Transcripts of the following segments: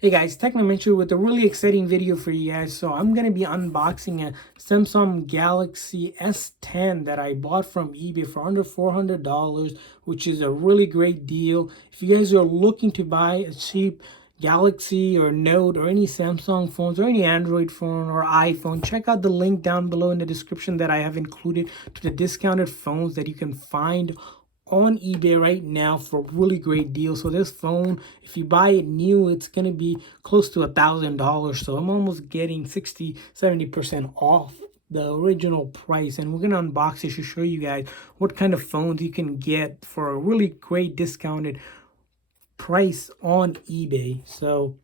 Hey guys, Technomentary with a really exciting video for you guys. So I'm going to be unboxing a Samsung Galaxy S10 that I bought from eBay for under $400, which is a really great deal. If you guys are looking to buy a cheap Galaxy or Note or any Samsung phones or any Android phone or iPhone, check out the link down below in the description that I have included to the discounted phones that you can find on eBay right now for a really great deal. So this phone, if you buy it new, it's gonna be close to $1,000. So I'm almost getting 60-70% off the original price, and we're gonna unbox it to show you guys what kind of phones you can get for a really great discounted price on eBay. So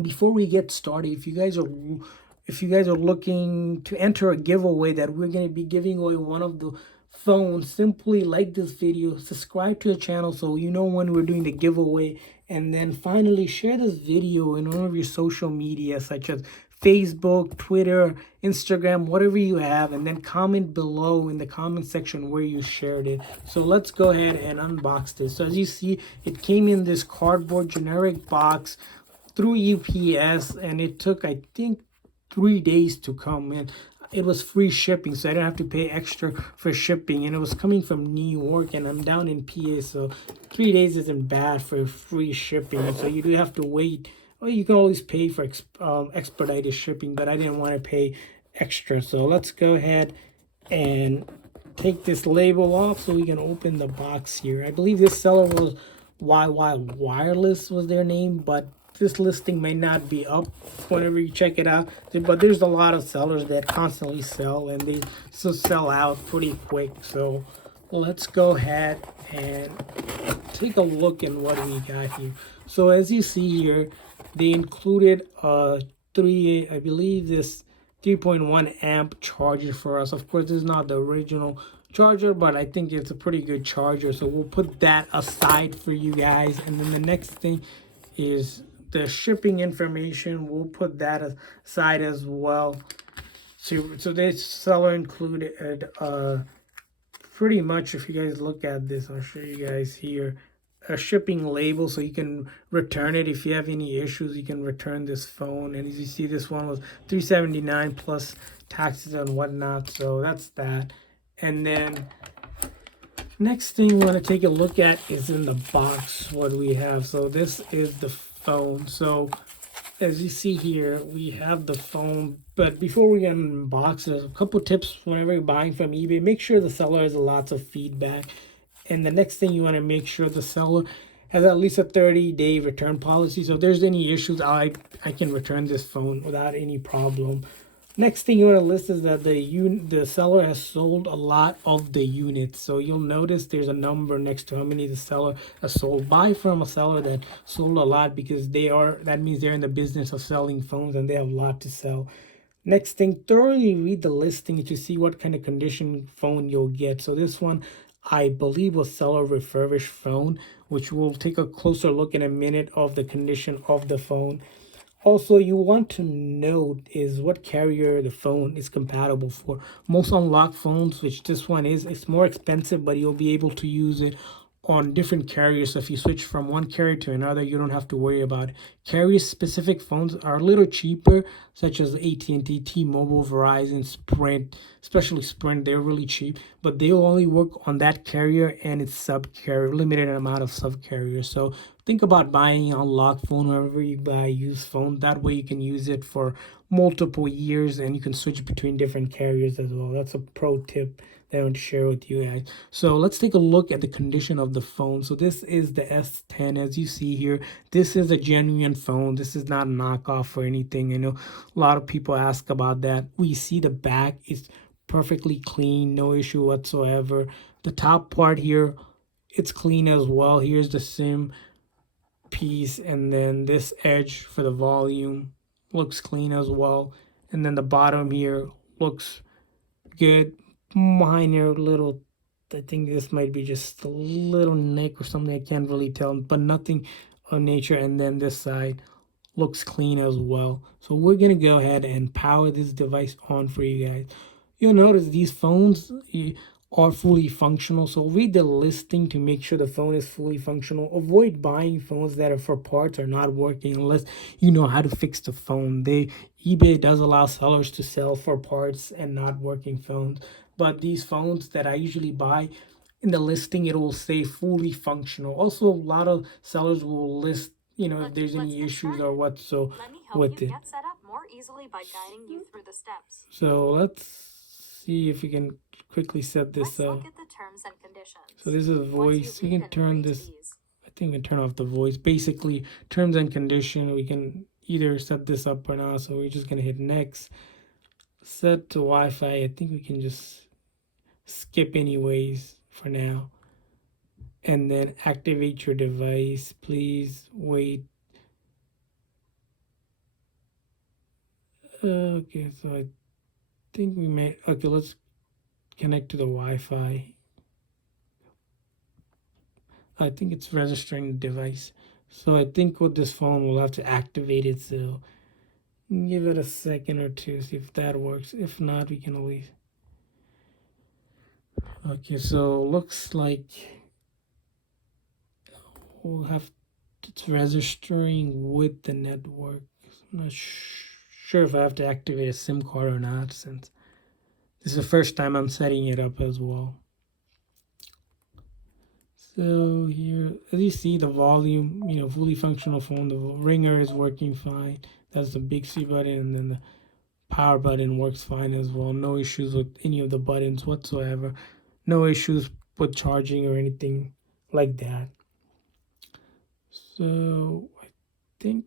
before we get started, if you guys are looking to enter a giveaway that we're going to be giving away one of the phones, simply like this video, subscribe to the channel so you know when we're doing the giveaway, and then finally share this video in all of your social media such as Facebook, Twitter, Instagram, whatever you have, and then comment below in the comment section where you shared it. So let's go ahead and unbox this. So as you see, it came in this cardboard generic box through UPS, and it took, I think, 3 days to come in. It was free shipping, so I didn't have to pay extra for shipping, and it was coming from New York, and I'm down in PA, so 3 days isn't bad for free shipping. So you do have to wait. Well, you can always pay for expedited shipping, but I didn't want to pay extra. So let's go ahead and take this label off so we can open the box here. I believe this seller was YY Wireless was their name, but this listing may not be up whenever you check it out. But there's a lot of sellers that constantly sell, and they still sell out pretty quick. So let's go ahead and take a look at what we got here. So as you see here, they included I believe this 3.1 amp charger for us. Of course, this is not the original charger, but I think it's a pretty good charger, so we'll put that aside for you guys. And then the next thing is the shipping information. We'll put that aside as well. So this seller included pretty much, if you guys look at this, I'll show you guys here, a shipping label so you can return it. If you have any issues, you can return this phone. And as you see, this one was $379 plus taxes and whatnot, so that's that. And then next thing we want to take a look at is in the box what we have. So this is the phone. So as you see here, we have the phone, but before we unbox, there's a couple tips whenever you're buying from eBay. Make sure the seller has lots of feedback. And the next thing, you want to make sure the seller has at least a 30-day return policy. So if there's any issues, I can return this phone without any problem. Next thing you want to list is that the seller has sold a lot of the units. So you'll notice there's a number next to how many the seller has sold. Buy from a seller that sold a lot, because that means they're in the business of selling phones and they have a lot to sell. Next thing, thoroughly read the listing to see what kind of condition phone you'll get. So this one, I believe, was seller refurbished phone, which we'll take a closer look in a minute of the condition of the phone. Also, you want to note is what carrier the phone is compatible for. Most unlocked phones, which this one is, it's more expensive, but you'll be able to use it on different carriers. So if you switch from one carrier to another, you don't have to worry about it. Carrier specific phones are a little cheaper, such as AT&T, T-Mobile, Verizon, Sprint, especially Sprint. They're really cheap, but they'll only work on that carrier and its sub carrier, limited amount of sub carriers. So think about buying an unlocked phone whenever you buy a used phone. That way you can use it for multiple years, and you can switch between different carriers as well. That's a pro tip that I want to share with you guys. So let's take a look at the condition of the phone. So this is the S10. As you see here, this is a genuine phone. This is not a knockoff or anything. I know a lot of people ask about that. We see the back is perfectly clean, no issue whatsoever. The top part here, it's clean as well. Here's the SIM piece, and then this edge for the volume looks clean as well. And then the bottom here looks good. Minor little, I think this might be just a little nick or something, I can't really tell, but nothing of nature. And then this side looks clean as well. So we're gonna go ahead and power this device on for you guys. You'll notice these phones, are fully functional. So read the listing to make sure the phone is fully functional. Avoid buying phones that are for parts or not working unless you know how to fix the phone. eBay does allow sellers to sell for parts and not working phones, but these phones that I usually buy, in the listing it will say fully functional. Also, a lot of sellers will list, you know, if there's any issues or what. So with it, get set up more easily by guiding you through the steps. so let's see if we can quickly set this up. Look at the terms and conditions. So this is voice. We can turn this. I think we can turn off the voice. Basically, terms and condition. We can either set this up or not. So we're just gonna hit next. Set to Wi-Fi. I think we can just skip anyways for now. And then activate your device. Please wait. Okay, so I think we may. Okay, let's connect to the Wi-Fi. I think it's registering the device. So I think with this phone, we'll have to activate it. So give it a second or two, see if that works. If not, we can always. Okay, so looks like we'll have it's registering with the network. I'm not sure if I have to activate a SIM card or not, since this is the first time I'm setting it up as well. So here, as you see, the volume, you know, fully functional phone. The ringer is working fine. That's the big C button, and then the power button works fine as well. No issues with any of the buttons whatsoever. No issues with charging or anything like that. So I think,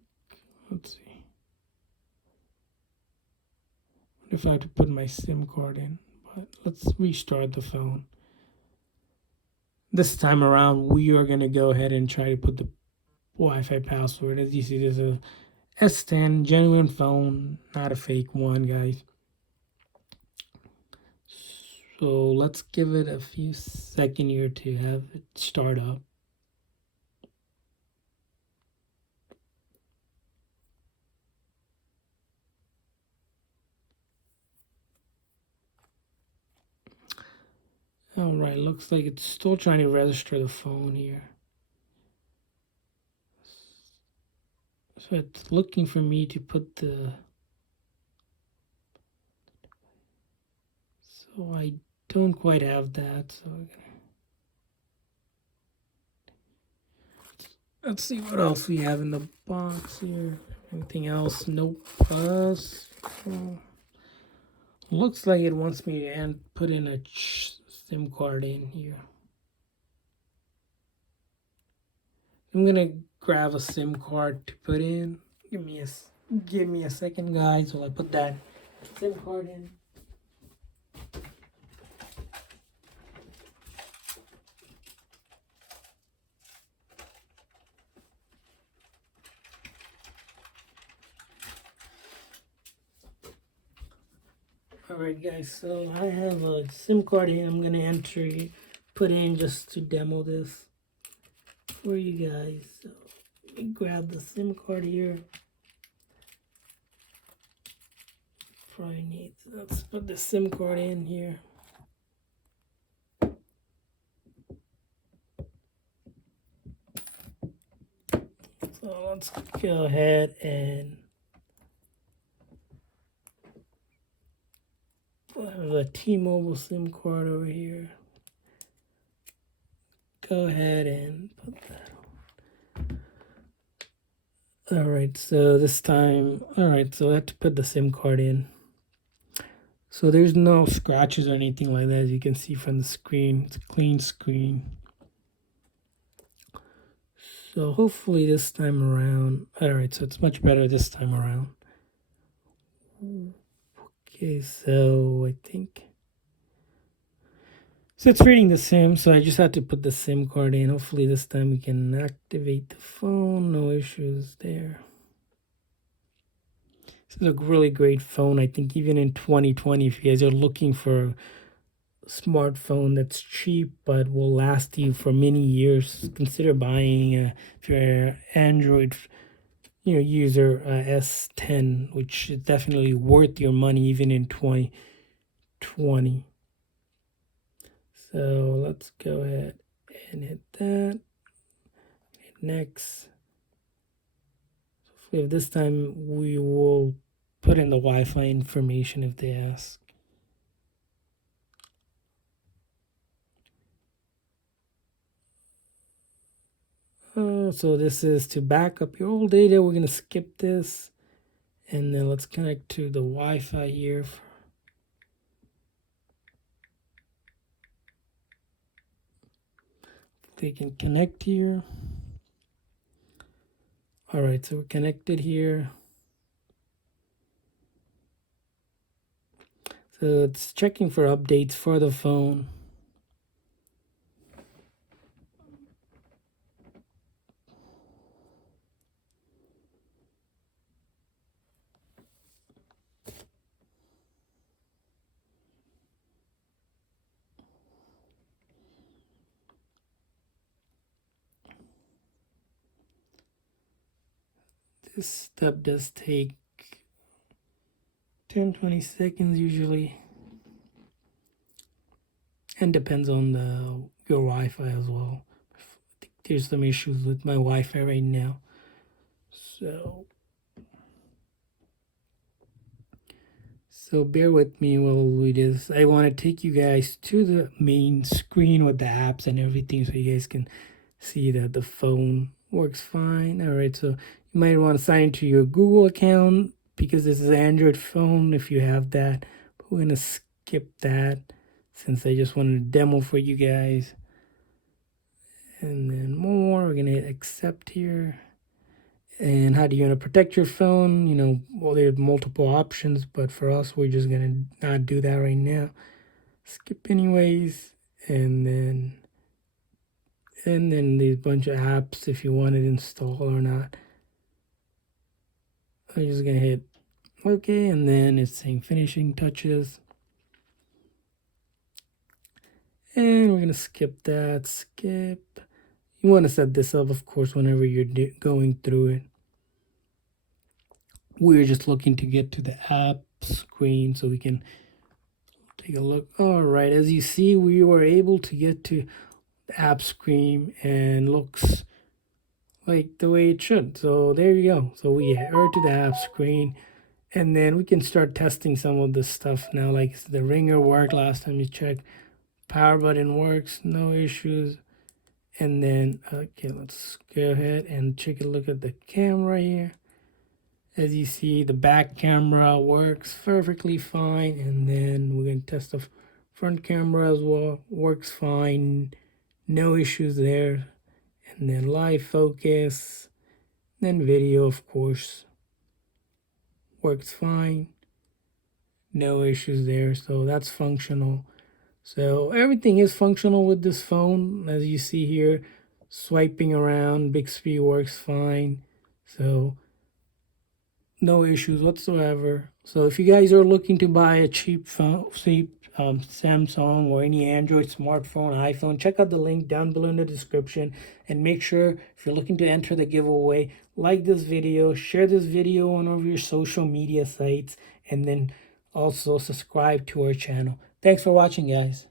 let's see. What if I have to put my SIM card in? But let's restart the phone. This time around, we are going to go ahead and try to put the Wi-Fi password. As you see, there's a S10, genuine phone, not a fake one, guys. So let's give it a few seconds here to have it start up. All right, looks like it's still trying to register the phone here. So it's looking for me to put the... So I don't quite have that. So let's see what else we have in the box here. Anything else? Nope. Looks like it wants me to put in a SIM card in here. I'm gonna grab a SIM card to put in. Give me a second, guys, while I put that SIM card in. Alright guys, so I have a SIM card here. I'm gonna put in just to demo this for you guys. So let me grab the SIM card here. Probably need, let's put the SIM card in here. So let's go ahead and I have a T-Mobile SIM card over here. Go ahead and put that on. Alright, so this time, alright, so I have to put the SIM card in. So there's no scratches or anything like that, as you can see from the screen. It's a clean screen. So hopefully this time around, alright, so it's much better this time around. Okay, so I think, so it's reading the SIM, so I just had to put the SIM card in. Hopefully this time we can activate the phone, no issues there. This is a really great phone. I think even in 2020, if you guys are looking for a smartphone that's cheap but will last you for many years, consider buying, if you're an Android user, S10, which is definitely worth your money even in 2020. So let's go ahead and hit that. Hit next. So if this time we will put in the Wi-Fi information if they ask. So this is to back up your old data. We're going to skip this. And then let's connect to the Wi-Fi here. They can connect here. All right, so we're connected here. So it's checking for updates for the phone. This step does take 10-20 seconds usually, and depends on your Wi-Fi as well. I think there's some issues with my Wi-Fi right now, so bear with me while we just. I want to take you guys to the main screen with the apps and everything, so you guys can see that the phone works fine. All right, so you might want to sign into your Google account because this is an Android phone if you have that. But we're gonna skip that since I just wanted a demo for you guys. And then more, we're gonna hit accept here. And how do you want to protect your phone? You know, well, there's multiple options, but for us, we're just gonna not do that right now. Skip anyways, and then there's a bunch of apps if you want it installed or not. I'm just gonna hit OK, and then it's saying finishing touches. And we're gonna skip that. Skip. You want to set this up, of course, whenever you're going through it. We're just looking to get to the app screen so we can take a look. All right, as you see, we were able to get to the app screen and looks like the way it should. So there you go. So we are to the app screen, and then we can start testing some of this stuff now. Like the ringer worked last time you checked. Power button works, no issues. And then, okay, let's go ahead and take a look at the camera here. As you see, the back camera works perfectly fine. And then we're going to test the front camera as well. Works fine. No issues there. And then live focus. Then video, of course. Works fine. No issues there. So that's functional. So everything is functional with this phone. As you see here, swiping around, Bixby works fine. So no issues whatsoever. So if you guys are looking to buy a cheap phone, Samsung or any Android smartphone, iPhone, check out the link down below in the description. And make sure if you're looking to enter the giveaway, like this video, share this video on all of your social media sites, and then also subscribe to our channel. Thanks for watching, guys.